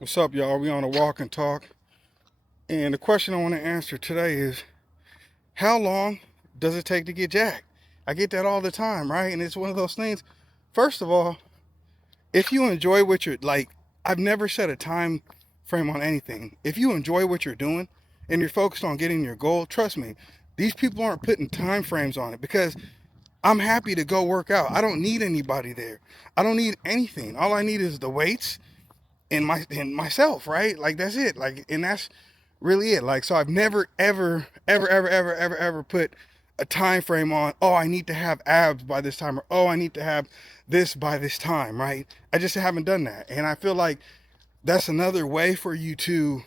What's up, y'all? We on a walk and talk. And the question I want to answer today is how long does it take to get jacked? I get that all the time, right? And it's one of those things. First of all, if you enjoy what you're like, I've never set a time frame on anything. If you enjoy what you're doing and you're focused on getting your goal, trust me, these people aren't putting time frames on it because I'm happy to go work out. I don't need anybody there. I don't need anything. All I need is the weights and myself, right? Like that's it. Like, and that's really it. Like, so I've never ever put a time frame on, oh, I need to have abs by this time, or oh, I need to have this by this time, right? I just haven't done that. And I feel like that's another way for you to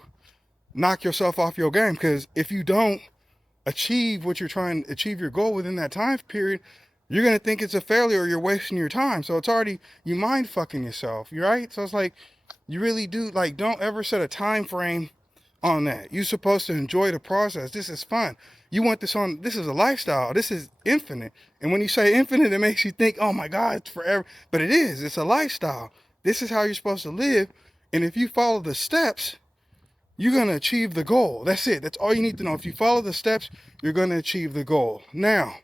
knock yourself off your game, because if you don't achieve what you're trying to achieve your goal within that time period, you're gonna think it's a failure or you're wasting your time. So it's already you mind fucking yourself. You're right. So it's like you really do like don't ever set a time frame on that. You're supposed to enjoy the process. This is fun. You want this on, this is a lifestyle. This is infinite. And when you say infinite, it makes you think, oh my God, it's forever. But it is, it's a lifestyle. This is how you're supposed to live. And if you follow the steps, you're going to achieve the goal. That's it. That's all you need to know. If you follow the steps, you're going to achieve the goal. Now,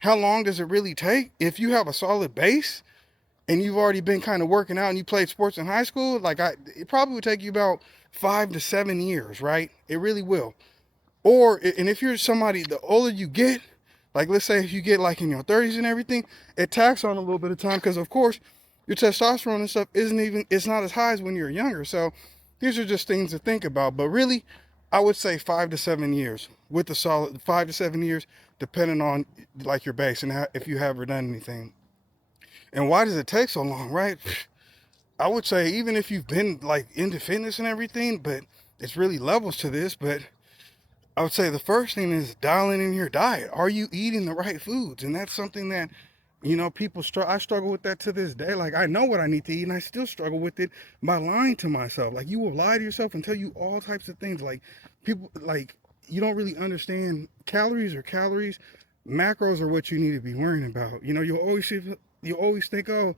how long does it really take? If you have a solid base and you've already been kind of working out and you played sports in high school, it probably would take you about 5 to 7 years, right? It really will. Or, and if you're somebody, the older you get, like let's say if you get like in your 30s and everything, it tacks on a little bit of time because of course your testosterone and stuff it's not as high as when you're younger. So these are just things to think about. But really, I would say 5 to 7 years with the solid 5 to 7 years, depending on like your base and how, if you have ever done anything. And why does it take so long, right? I would say even if you've been like into fitness and everything, but it's really levels to this. But I would say the first thing is dialing in your diet. Are you eating the right foods? And that's something that, people struggle. I struggle with that to this day. Like I know what I need to eat, and I still struggle with it by lying to myself. Like you will lie to yourself and tell you all types of things. Like people, like you don't really understand calories or calories. Macros are what you need to be worrying about. You always think, oh,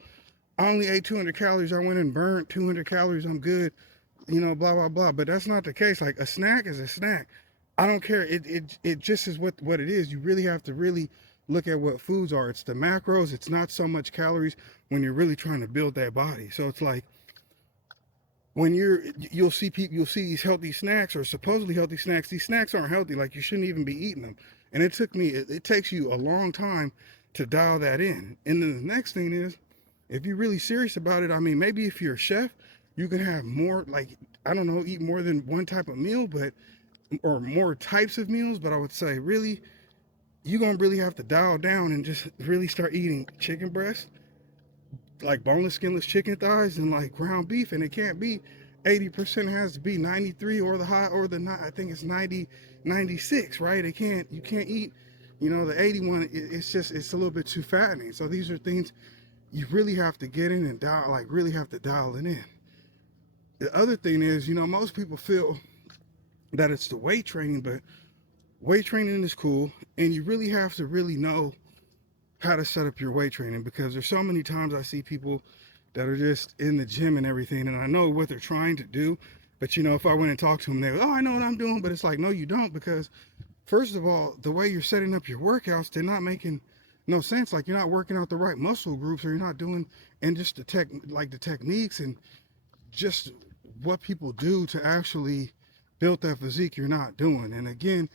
I only ate 200 calories. I went and burned 200 calories. I'm good. Blah blah blah. But that's not the case. Like a snack is a snack. I don't care. It just is what it is. You really have to really look at what foods are. It's the macros. It's not so much calories when you're really trying to build that body. So it's like when you'll see these healthy snacks or supposedly healthy snacks. These snacks aren't healthy. Like you shouldn't even be eating them. And it takes you a long time to dial that in. And then the next thing is, if you're really serious about it, I mean, maybe if you're a chef, you can have more, like, I don't know, eat more than one type of meal, but or more types of meals. But I would say really you're gonna really have to dial down and just really start eating chicken breast, like boneless skinless chicken thighs, and like ground beef. And it can't be 80%, has to be 93 or the high or the I think it's 90 96, right? You can't eat the 81. It's a little bit too fattening. So these are things you really have to get in and dial, like really have to dial it in. The other thing is, most people feel that it's the weight training, but weight training is cool, and you really have to really know how to set up your weight training, because there's so many times I see people that are just in the gym and everything, and I know what they're trying to do, but if I went and talked to them, they go, oh, I know what I'm doing. But it's like, no, you don't, because first of all, the way you're setting up your workouts, they're not making no sense. Like you're not working out the right muscle groups, or you're not doing, and just the techniques and just what people do to actually build that physique, you're not doing. And again,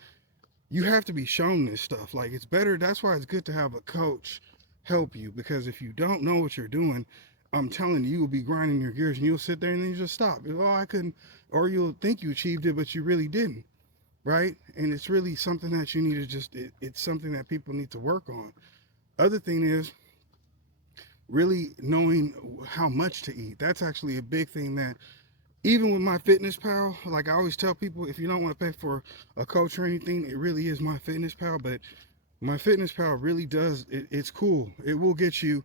you have to be shown this stuff. Like it's better. That's why it's good to have a coach help you, because if you don't know what you're doing, I'm telling you, you will be grinding your gears and you'll sit there and then you just stop. Oh, I couldn't, or you'll think you achieved it, but you really didn't, right? And it's really something that you need to it's something that people need to work on. Other thing is really knowing how much to eat. That's actually a big thing that even with my fitness pal, like I always tell people, if you don't want to pay for a coach or anything, it really is my fitness pal. But my fitness pal really does, it's cool. It will get you,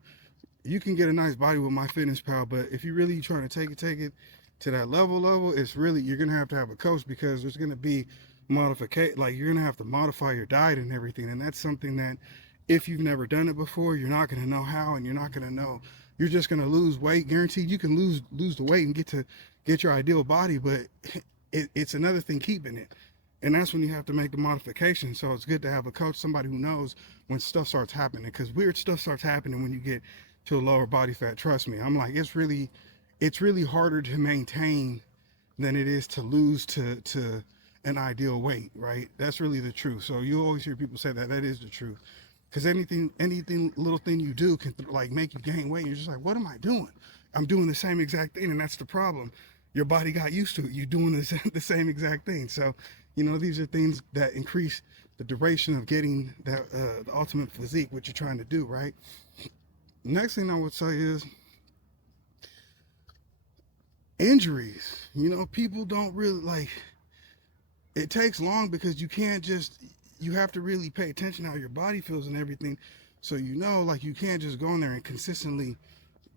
you can get a nice body with my fitness pal. But if you're really trying to take it to that level, it's really, you're going to have a coach, because there's going to be modification, like you're going to have to modify your diet and everything. And that's something that if you've never done it before, you're not going to know how, and you're not going to know you're just gonna lose weight. Guaranteed, you can lose the weight and get your ideal body, but it's another thing keeping it. And that's when you have to make the modification. So it's good to have a coach, somebody who knows when stuff starts happening, because weird stuff starts happening when you get to a lower body fat. Trust me, I'm like, it's really harder to maintain than it is to lose to an ideal weight, right? That's really the truth. So you always hear people say that. That is the truth. Because anything, little thing you do can like make you gain weight. You're just like, what am I doing? I'm doing the same exact thing, and that's the problem. Your body got used to it. You're doing the same exact thing. So, these are things that increase the duration of getting that the ultimate physique, what you're trying to do, right? Next thing I would say is injuries. People don't really like. It takes long because you have to really pay attention to how your body feels and everything. So like you can't just go in there and consistently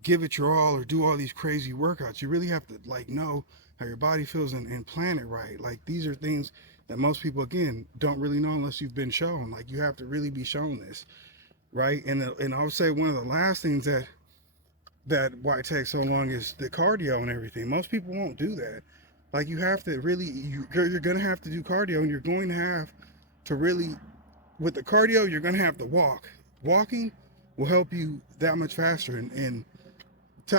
give it your all or do all these crazy workouts. You really have to like know how your body feels and plan it right. Like these are things that most people again don't really know unless you've been shown. Like you have to really be shown this, right? And I would say one of the last things that why it takes so long is the cardio and everything. Most people won't do that. Like you have to really, you're gonna have to do cardio, and you're going to have to really, with the cardio, you're gonna have to walk. Walking will help you that much faster. And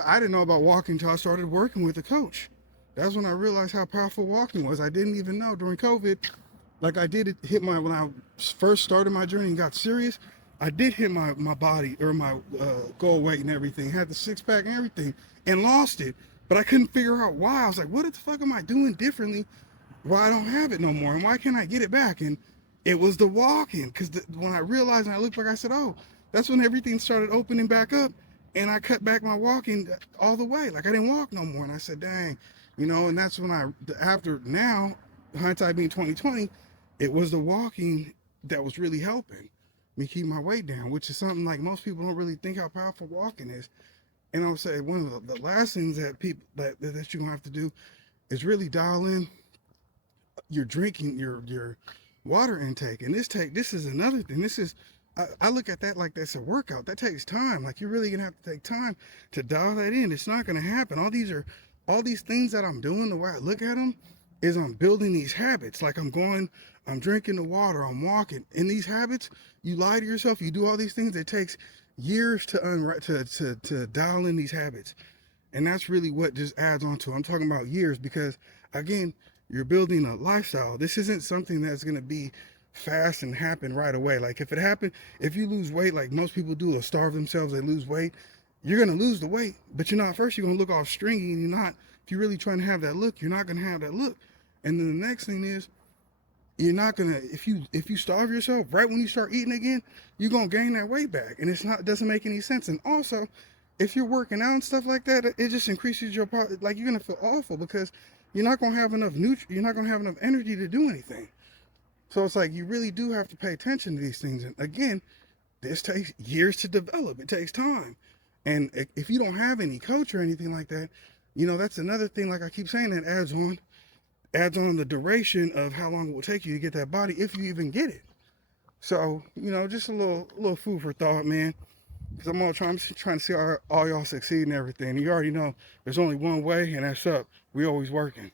I didn't know about walking until I started working with a coach. That's when I realized how powerful walking was. I didn't even know during COVID. Like I did when I first started my journey and got serious, I did hit my body or my goal weight and everything, had the six pack and everything, and lost it. But I couldn't figure out why. I was like, what the fuck am I doing differently? Why I don't have it no more? And why can't I get it back? And it was the walking. Because when I realized and I looked back, I said, oh, that's when everything started opening back up. And I cut back my walking all the way. Like I didn't walk no more. And I said, dang, and that's when after now, hindsight being 2020, it was the walking that was really helping me keep my weight down, which is something like most people don't really think how powerful walking is. And I would say one of the last things that people that you're gonna have to do is really dial in your drinking, your water intake. And this is another thing. I look at that like that's a workout. That takes time. Like you're really gonna have to take time to dial that in. It's not gonna happen. All these things that I'm doing, the way I look at them is I'm building these habits. Like I'm drinking the water, I'm walking. In these habits, you lie to yourself, you do all these things. It takes years to dial in these habits. And that's really what just adds on to it. I'm talking about years because again, you're building a lifestyle. This isn't something that's gonna be fast and happen right away. Like if you lose weight like most people do, or starve themselves, they lose weight, you're gonna lose the weight, but you're not first, you're gonna look all stringy, and if you're really trying to have that look, you're not gonna have that look. And then the next thing is you're not gonna, if you starve yourself right when you start eating again, you're gonna gain that weight back, and it doesn't make any sense. And also, if you're working out and stuff like that, it just increases your like you're gonna feel awful because you're not gonna have enough energy to do anything. So it's like you really do have to pay attention to these things. And again, this takes years to develop. It takes time. And if you don't have any coach or anything like that, that's another thing. Like I keep saying, that adds on the duration of how long it will take you to get that body, if you even get it. So, just a little food for thought, man. Because I'm trying to see all y'all succeed and everything. And you already know there's only one way, and that's up. We always working.